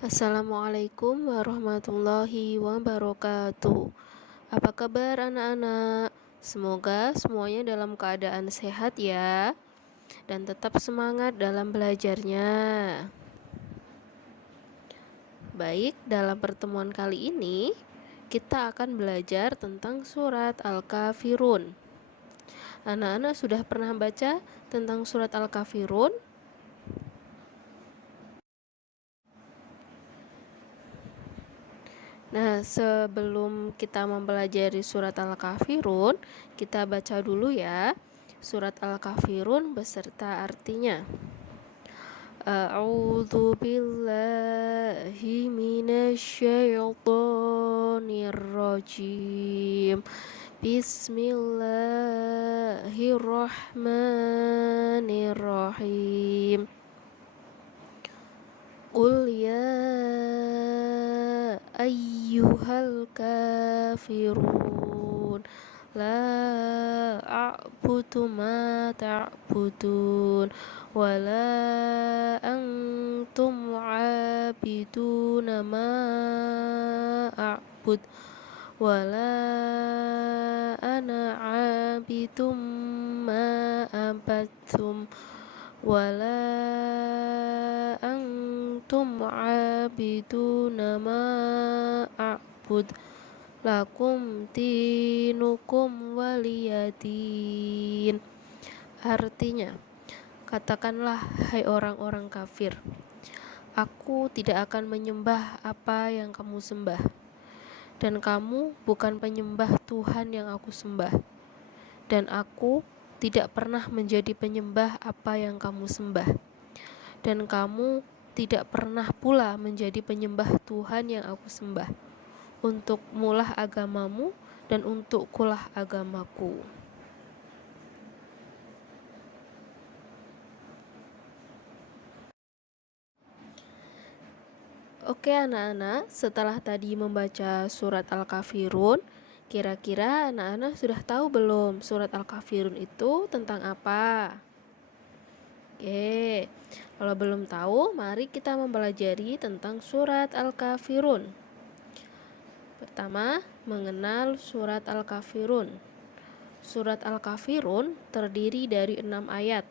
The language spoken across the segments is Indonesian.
Assalamualaikum warahmatullahi wabarakatuh. Apa kabar anak-anak? Semoga semuanya dalam keadaan sehat ya, dan tetap semangat dalam belajarnya. Baik, dalam pertemuan kali ini kita akan belajar tentang surat Al-Kafirun. Anak-anak sudah pernah baca tentang surat Al-Kafirun? Nah, sebelum kita mempelajari surat Al-Kafirun, kita baca dulu ya surat Al-Kafirun beserta artinya. A'udzu billahi minasyaitonir rajim. Bismillahirrahmanirrahim. Qul ya ayyuhal kafirun la a'budu ma ta'budun wa la antum 'abiduna ma a'bud wa la ana 'abidum ma abadtum wala antum abiduna ma a'bud lakum dinukum waliyadin. Artinya, katakanlah hai orang-orang kafir, aku tidak akan menyembah apa yang kamu sembah, dan kamu bukan penyembah Tuhan yang aku sembah, dan aku tidak pernah menjadi penyembah apa yang kamu sembah, dan kamu tidak pernah pula menjadi penyembah Tuhan yang aku sembah. Untuk mulah agamamu dan untuk kulah agamaku. Oke anak-anak, setelah tadi membaca surat Al-Kafirun, kira-kira anak-anak sudah tahu belum surat Al-Kafirun itu tentang apa? Oke, kalau belum tahu, mari kita mempelajari tentang surat Al-Kafirun. Pertama, mengenal surat Al-Kafirun. Surat Al-Kafirun terdiri dari 6 ayat.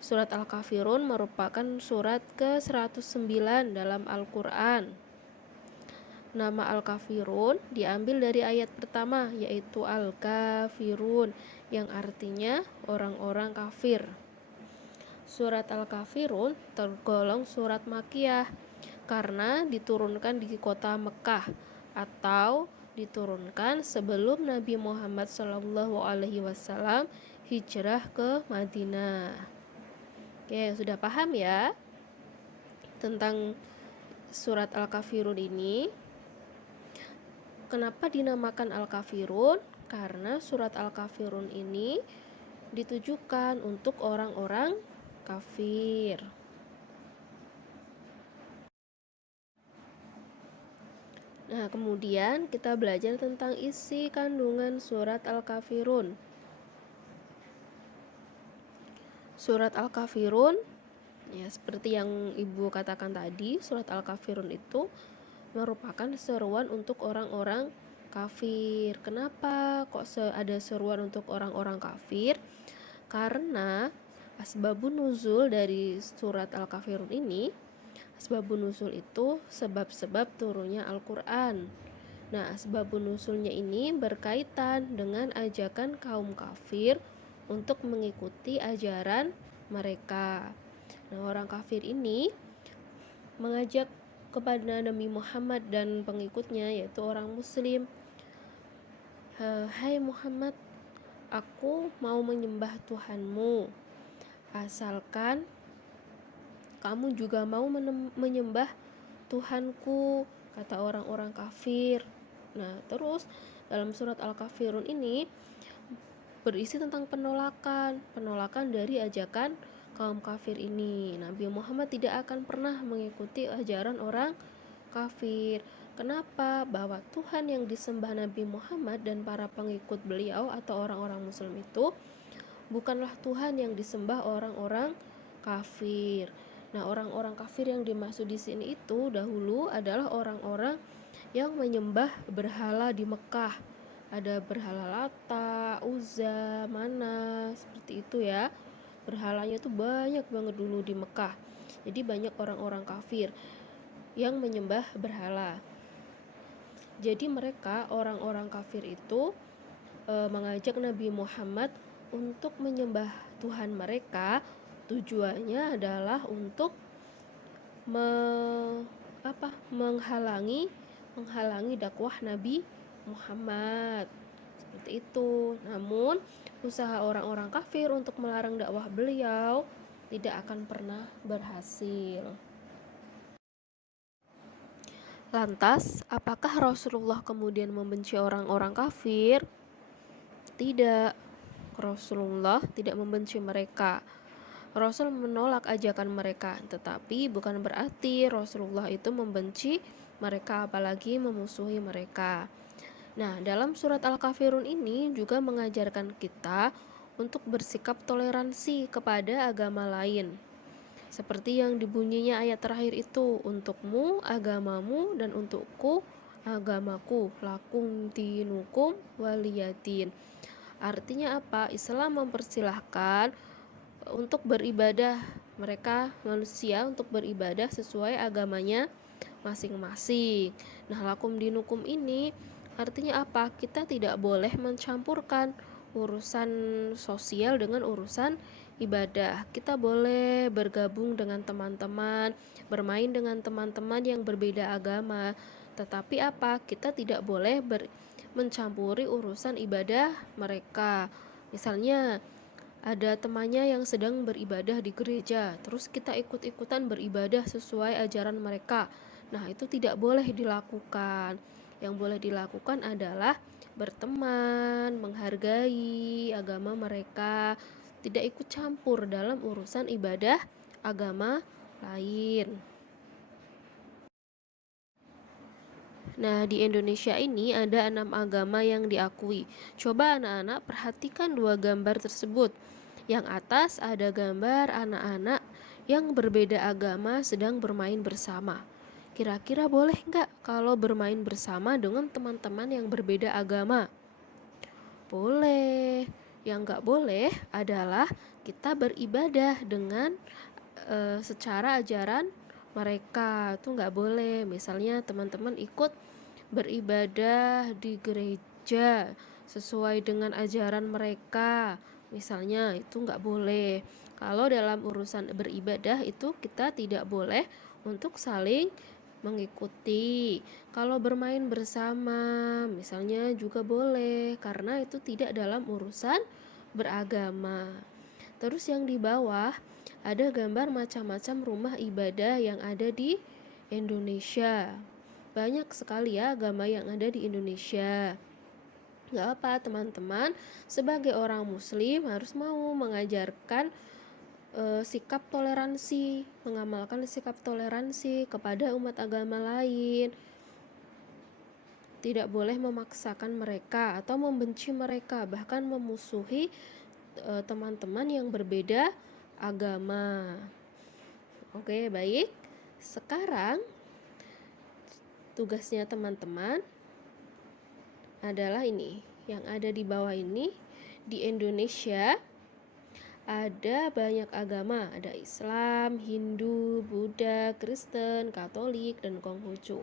Surat Al-Kafirun merupakan surat ke-109 dalam Al-Quran. Nama Al-Kafirun diambil dari ayat pertama, yaitu Al-Kafirun, yang artinya orang-orang kafir. Surat Al-Kafirun tergolong surat Makkiyah karena diturunkan di kota Mekah atau diturunkan sebelum Nabi Muhammad SAW hijrah ke Madinah. Oke, sudah paham ya tentang surat Al-Kafirun ini? Kenapa dinamakan Al-Kafirun? Karena surat Al-Kafirun ini ditujukan untuk orang-orang kafir. Nah, kemudian kita belajar tentang isi kandungan surat Al-Kafirun. Surat Al-Kafirun, ya seperti yang Ibu katakan tadi, surat Al-Kafirun itu merupakan seruan untuk orang-orang kafir. Kenapa kok ada seruan untuk orang-orang kafir? Karena asbabun nuzul dari surat Al-Kafirun ini, asbabun nuzul itu sebab-sebab turunnya Al-Quran. Nah, asbabun nuzulnya ini berkaitan dengan ajakan kaum kafir untuk mengikuti ajaran mereka. Nah, orang kafir ini mengajak kepada Nabi Muhammad dan pengikutnya, yaitu orang muslim, hai Muhammad, aku mau menyembah Tuhanmu, asalkan kamu juga mau menyembah Tuhanku, kata orang-orang kafir. Nah, terus dalam surat Al-Kafirun ini berisi tentang penolakan dari ajakan kaum kafir ini. Nabi Muhammad tidak akan pernah mengikuti ajaran orang kafir. Kenapa? Bahwa Tuhan yang disembah Nabi Muhammad dan para pengikut beliau atau orang-orang muslim itu bukanlah Tuhan yang disembah orang-orang kafir. Nah, orang-orang kafir yang dimaksud di sini itu dahulu adalah orang-orang yang menyembah berhala di Mekah. Ada berhala Lata, Uzza, Mana, seperti itu ya. Berhalanya tuh banyak banget dulu di Mekah. Jadi banyak orang-orang kafir yang menyembah berhala. Jadi mereka orang-orang kafir itu mengajak Nabi Muhammad untuk menyembah Tuhan mereka. Tujuannya adalah untuk menghalangi dakwah Nabi Muhammad, seperti itu. Namun usaha orang-orang kafir untuk melarang dakwah beliau tidak akan pernah berhasil. Lantas, apakah Rasulullah kemudian membenci orang-orang kafir? Tidak, Rasulullah tidak membenci mereka. Rasul menolak ajakan mereka, tetapi bukan berarti Rasulullah itu membenci mereka apalagi memusuhi mereka. Nah, dalam surat Al-Kafirun ini juga mengajarkan kita untuk bersikap toleransi kepada agama lain. Seperti yang dibunyinya ayat terakhir itu, untukmu agamamu dan untukku agamaku, lakum dinukum waliyadin. Artinya apa? Islam mempersilahkan untuk beribadah, mereka manusia untuk beribadah sesuai agamanya masing-masing. Nah, lakum dinukum ini artinya apa? Kita tidak boleh mencampurkan urusan sosial dengan urusan ibadah. Kita boleh bergabung dengan teman-teman, bermain dengan teman-teman yang berbeda agama, tetapi apa? Kita tidak boleh mencampuri urusan ibadah mereka. Misalnya ada temannya yang sedang beribadah di gereja, terus kita ikut-ikutan beribadah sesuai ajaran mereka. Nah, itu tidak boleh dilakukan. Yang boleh dilakukan adalah berteman, menghargai agama mereka, tidak ikut campur dalam urusan ibadah agama lain. Nah, di Indonesia ini ada 6 agama yang diakui. Coba anak-anak perhatikan 2 gambar tersebut. Yang atas ada gambar anak-anak yang berbeda agama sedang bermain bersama. Kira-kira boleh nggak kalau bermain bersama dengan teman-teman yang berbeda agama? Boleh. Yang nggak boleh adalah kita beribadah dengan secara ajaran mereka. Itu nggak boleh. Misalnya teman-teman ikut beribadah di gereja sesuai dengan ajaran mereka, misalnya, itu nggak boleh. Kalau dalam urusan beribadah itu kita tidak boleh untuk saling mengikuti. Kalau bermain bersama misalnya juga boleh, karena itu tidak dalam urusan beragama. Terus yang di bawah ada gambar macam-macam rumah ibadah yang ada di Indonesia. Banyak sekali ya agama yang ada di Indonesia. Gak apa teman-teman, sebagai orang muslim harus mau mengajarkan sikap toleransi, mengamalkan sikap toleransi kepada umat agama lain. Tidak boleh memaksakan mereka atau membenci mereka, bahkan memusuhi teman-teman yang berbeda agama. Oke, baik. Sekarang tugasnya teman-teman adalah ini, yang ada di bawah ini. Di Indonesia ada banyak agama, ada Islam, Hindu, Buddha, Kristen, Katolik, dan Konghucu.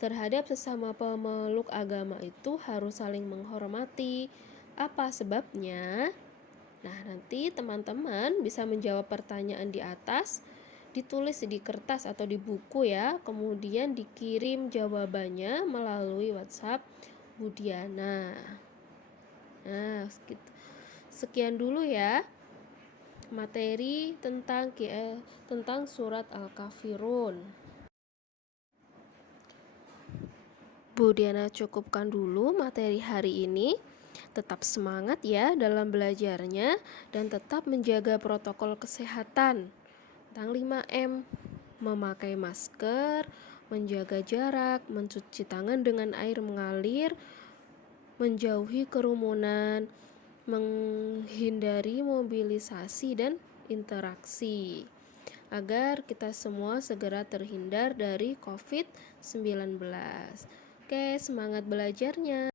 Terhadap sesama pemeluk agama itu harus saling menghormati. Apa sebabnya? Nah, nanti teman-teman bisa menjawab pertanyaan di atas, ditulis di kertas atau di buku ya, kemudian dikirim jawabannya melalui WhatsApp Budiana. Nah, sekian dulu ya materi tentang surat Al-Kafirun. Budiana cukupkan dulu materi hari ini. Tetap semangat ya dalam belajarnya dan tetap menjaga protokol kesehatan tentang 5M, memakai masker, menjaga jarak, mencuci tangan dengan air mengalir, menjauhi kerumunan, menghindari mobilisasi dan interaksi. agar kita semua segera terhindar dari COVID-19. Oke, semangat belajarnya.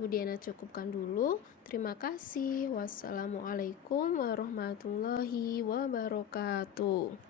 Budiana cukupkan dulu. Terima kasih. Wassalamualaikum warahmatullahi wabarakatuh.